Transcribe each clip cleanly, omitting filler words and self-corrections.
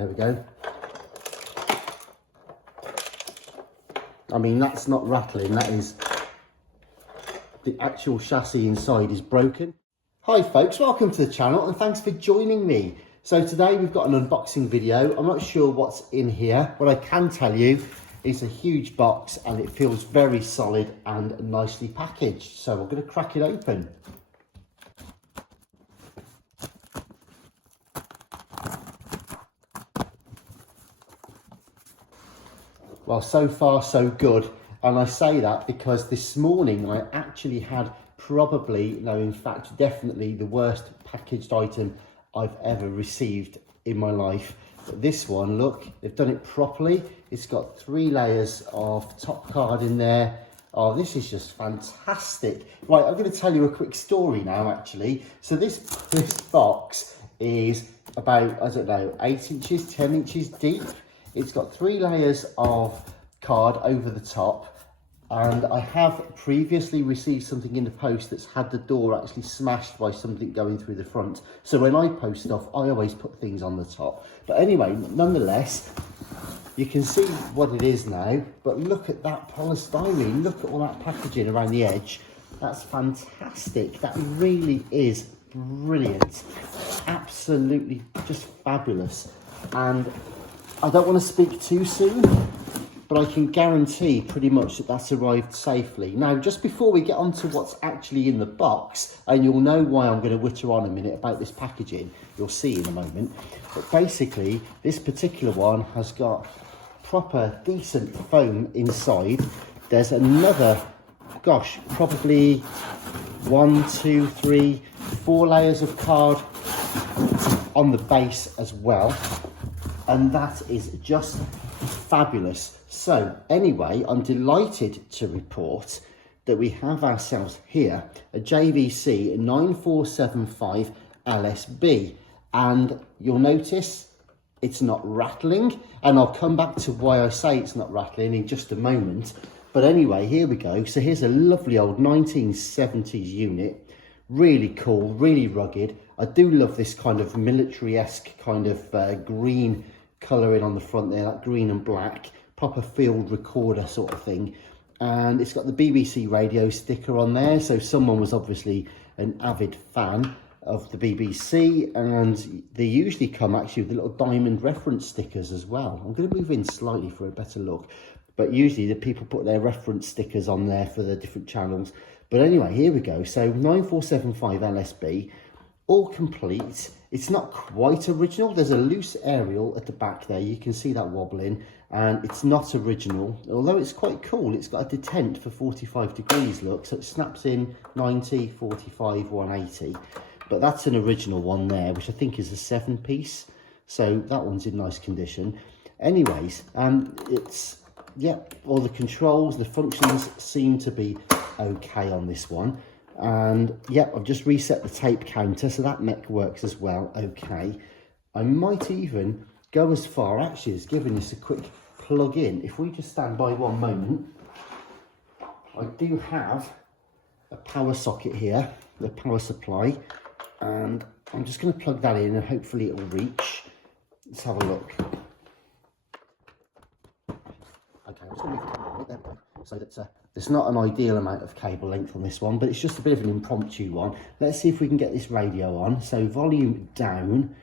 There we go. I mean, that's not rattling, that is, the actual chassis inside is broken. Hi folks, welcome to the channel and thanks for joining me. So today we've got an unboxing video. I'm not sure what's in here. What I can tell you is a huge box and it feels very solid and nicely packaged. So we're going to crack it open. Well, so far so good, and I say that because this morning I actually had probably, no in fact definitely the worst packaged item I've ever received in my life. But this one, look, they've done it properly. It's got 3 layers of top card in there. Oh, this is just fantastic. Right, I'm going to tell you a quick story now actually. So this box is about, I don't know, 8 inches, 10 inches deep. It's got 3 layers of card over the top, and I have previously received something in the post that's had the door actually smashed by something going through the front. So when I post stuff, I always put things on the top. But anyway, nonetheless, you can see what it is now, but look at that polystyrene, look at all that packaging around the edge. That's fantastic. That really is brilliant. Absolutely just fabulous. And I don't want to speak too soon, but I can guarantee pretty much that that's arrived safely. Now, just before we get on to what's actually in the box, and you'll know why I'm going to witter on a minute about this packaging, you'll see in a moment. But basically, this particular one has got proper, decent foam inside. There's another, gosh, probably 1, 2, 3, 4 layers of card on the base as well. And that is just fabulous. So anyway, I'm delighted to report that we have ourselves here a JVC 9475 LSB, and you'll notice it's not rattling, and I'll come back to why I say it's not rattling in just a moment. But anyway, here we go. So here's a lovely old 1970s unit, really cool, really rugged. I do love this kind of military-esque kind of green colouring on the front there, that green and black, proper field recorder sort of thing. And it's got the BBC radio sticker on there, so someone was obviously an avid fan of the BBC, and they usually come actually with the little diamond reference stickers as well. I'm going to move in slightly for a better look, but usually the people put their reference stickers on there for the different channels. But anyway, here we go. So 9475 LSB, all complete. It's not quite original. There's a loose aerial at the back there. You can see that wobbling, and it's not original, although it's quite cool. It's got a detent for 45 degrees, look, so it snaps in 90, 45, 180. But that's an original one there, which I think is a 7-piece. So that one's in nice condition. Anyways, it's, yeah, all the controls, the functions seem to be okay on this one. And yeah, I've just reset the tape counter, so that mech works as well. Okay, I might even go as far actually as giving this a quick plug in. If we just stand by one moment, I do have a power socket here, the power supply, and I'm just going to plug that in and hopefully it will reach. Let's have a look. Okay, I'm just going to move it right there, so that there's not an ideal amount of cable length on this one, but it's just a bit of an impromptu one. Let's see if we can get this radio on. So volume down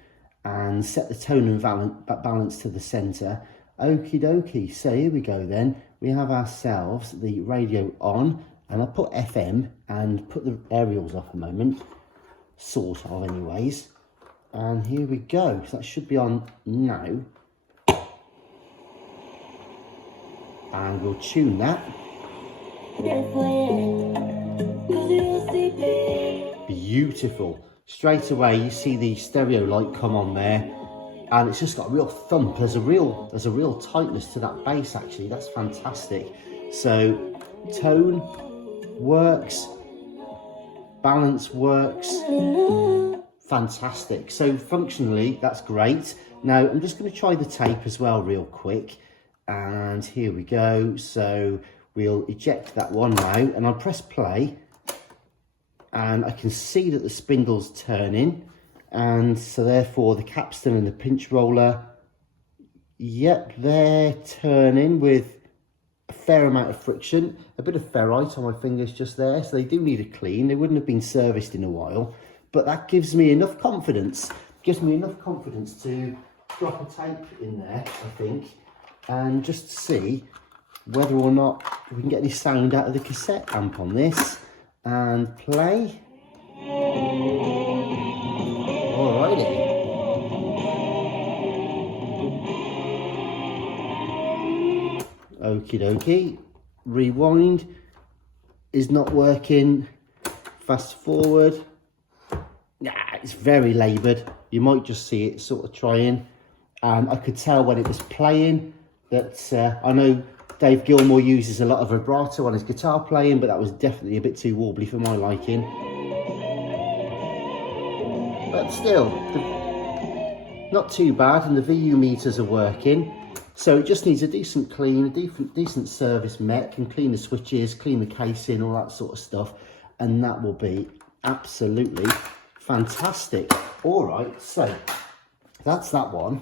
and set the tone and balance to the centre. Okie dokie. So here we go then. We have ourselves the radio on, and I'll put FM and put the aerials off a moment, sort of anyways. And here we go. So that should be on now. And we'll tune that. Beautiful. Straight away you see the stereo light come on there, and it's just got a real thump. There's a real tightness to that bass actually. That's fantastic. So tone works, balance works, fantastic. So functionally that's great. Now I'm just going to try the tape as well real quick, and here we go. So we'll eject that one now, and I'll press play, and I can see that the spindle's turning, and so therefore the capstan and the pinch roller Yep, they're turning with a fair amount of friction, a bit of ferrite on my fingers just there, so they do need a clean. They wouldn't have been serviced in a while, but that gives me enough confidence, to drop a tape in there, I think, and just see whether or not we can get any sound out of the cassette amp on this, and play. Alrighty. Okie dokie. Rewind is not working. Fast forward. Nah, it's very laboured. You might just see it sort of trying. I could tell when it was playing that I know Dave Gilmour uses a lot of vibrato on his guitar playing, but that was definitely a bit too wobbly for my liking. But still, not too bad, and the VU meters are working. So it just needs a decent clean, a decent service mech, and clean the switches, clean the casing, all that sort of stuff, and that will be absolutely fantastic. All right, so that's that one.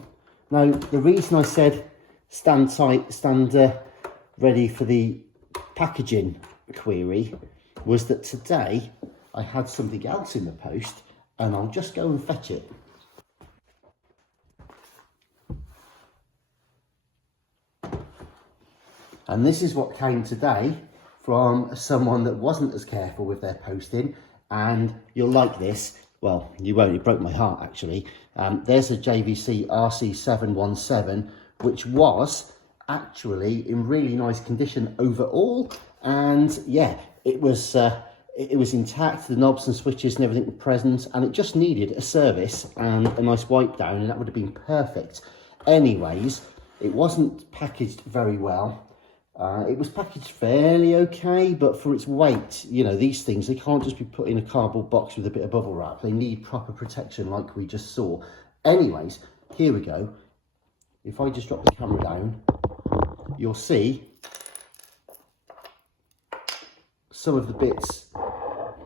Now, the reason I said stand tight, stand ready for the packaging query was that today I had something else in the post, and I'll just go and fetch it. And this is what came today from someone that wasn't as careful with their posting, and you'll like this. Well, you won't, it broke my heart actually. There's a JVC RC-717, which was actually in really nice condition overall, and yeah, it was intact. The knobs and switches and everything were present, and it just needed a service and a nice wipe down, and that would have been perfect. Anyways, it wasn't packaged very well. It was packaged fairly okay, but for its weight, you know, these things, they can't just be put in a cardboard box with a bit of bubble wrap. They need proper protection like we just saw. Anyways, here we go. If I just drop the camera down, you'll see some of the bits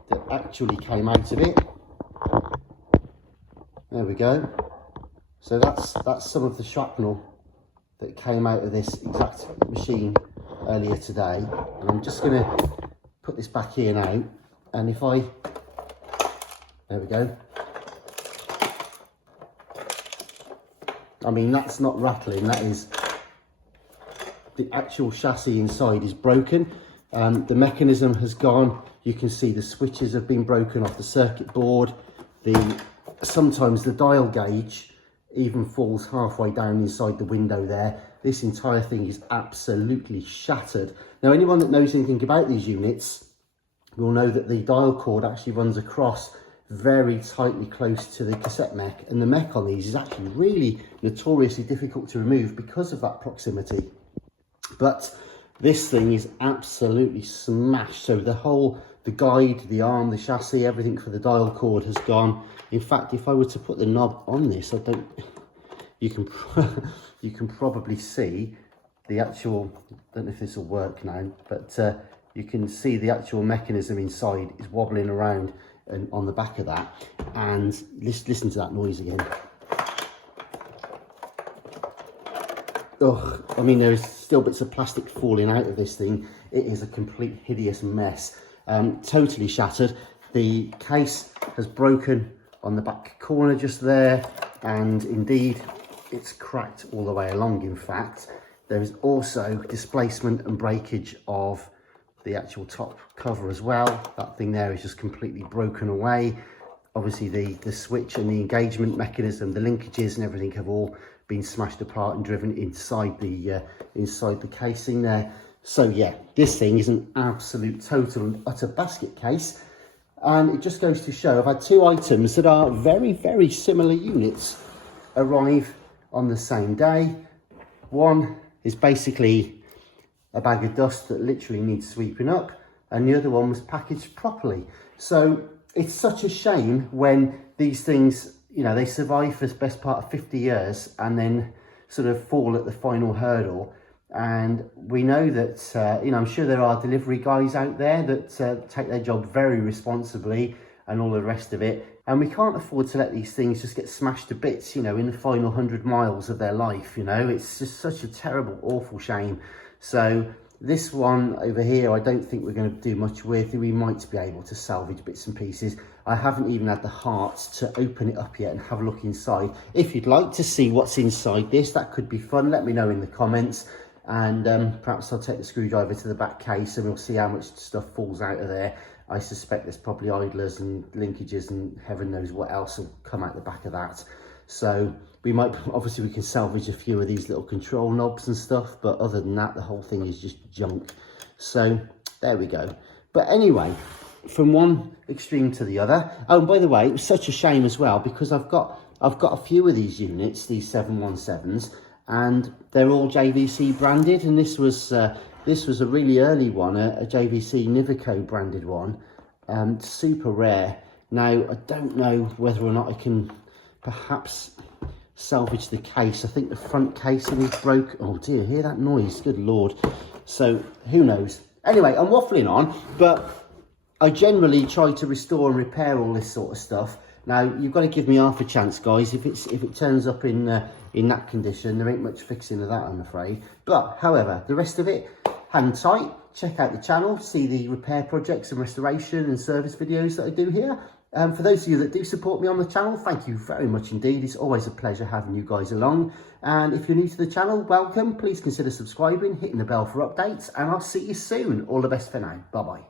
that actually came out of it. There we go. So that's some of the shrapnel that came out of this exact machine earlier today, and I'm just going to put this back here now, and if I, there we go. I mean, that's not rattling, that is, the actual chassis inside is broken. The mechanism has gone. You can see the switches have been broken off the circuit board. Sometimes the dial gauge even falls halfway down inside the window there. This entire thing is absolutely shattered. Now, anyone that knows anything about these units will know that the dial cord actually runs across very tightly close to the cassette mech, and the mech on these is actually really notoriously difficult to remove because of that proximity. But this thing is absolutely smashed. So the guide, the arm, the chassis, everything for the dial cord has gone. In fact, if I were to put the knob on this, you can probably see the actual, I don't know if this will work now, but you can see the actual mechanism inside is wobbling around and on the back of that. And listen to that noise again. Ugh, I mean, there's still bits of plastic falling out of this thing. It is a complete hideous mess. Totally shattered. The case has broken on the back corner just there, and indeed it's cracked all the way along. In fact, there is also displacement and breakage of the actual top cover as well. That thing there is just completely broken away. Obviously the switch and the engagement mechanism, the linkages and everything have all been smashed apart and driven inside the casing there. So yeah, this thing is an absolute total and utter basket case, and it just goes to show I've had two items that are very, very similar units arrive on the same day. One is basically a bag of dust that literally needs sweeping up, and the other one was packaged properly. So it's such a shame when these things, you know, they survive for the best part of 50 years and then sort of fall at the final hurdle. And we know that, you know, I'm sure there are delivery guys out there that take their job very responsibly and all the rest of it. And we can't afford to let these things just get smashed to bits, you know, in the final 100 miles of their life, you know. It's just such a terrible, awful shame. So this one over here, I don't think we're going to do much with. We might be able to salvage bits and pieces. I haven't even had the heart to open it up yet and have a look inside. If you'd like to see what's inside this, that could be fun. Let me know in the comments. And perhaps I'll take the screwdriver to the back case and we'll see how much stuff falls out of there. I suspect there's probably idlers and linkages and heaven knows what else will come out the back of that. So we might, obviously we can salvage a few of these little control knobs and stuff, but other than that, the whole thing is just junk. So there we go. But anyway, from one extreme to the other. Oh, and by the way, it was such a shame as well, because I've got a few of these units, these 717s, and they're all JVC branded, and this was a really early one, a JVC Nivico branded one, super rare. Now, I don't know whether or not I can perhaps salvage the case. I think the front casing is broke. Oh dear, hear that noise, good Lord. So, who knows? Anyway, I'm waffling on, but I generally try to restore and repair all this sort of stuff. Now, you've got to give me half a chance, guys. If it turns up in that condition, there ain't much fixing of that, I'm afraid. But, however, the rest of it, hang tight, check out the channel, see the repair projects and restoration and service videos that I do here. For those of you that do support me on the channel, thank you very much indeed. It's always a pleasure having you guys along. And if you're new to the channel, welcome. Please consider subscribing, hitting the bell for updates, and I'll see you soon. All the best for now. Bye-bye.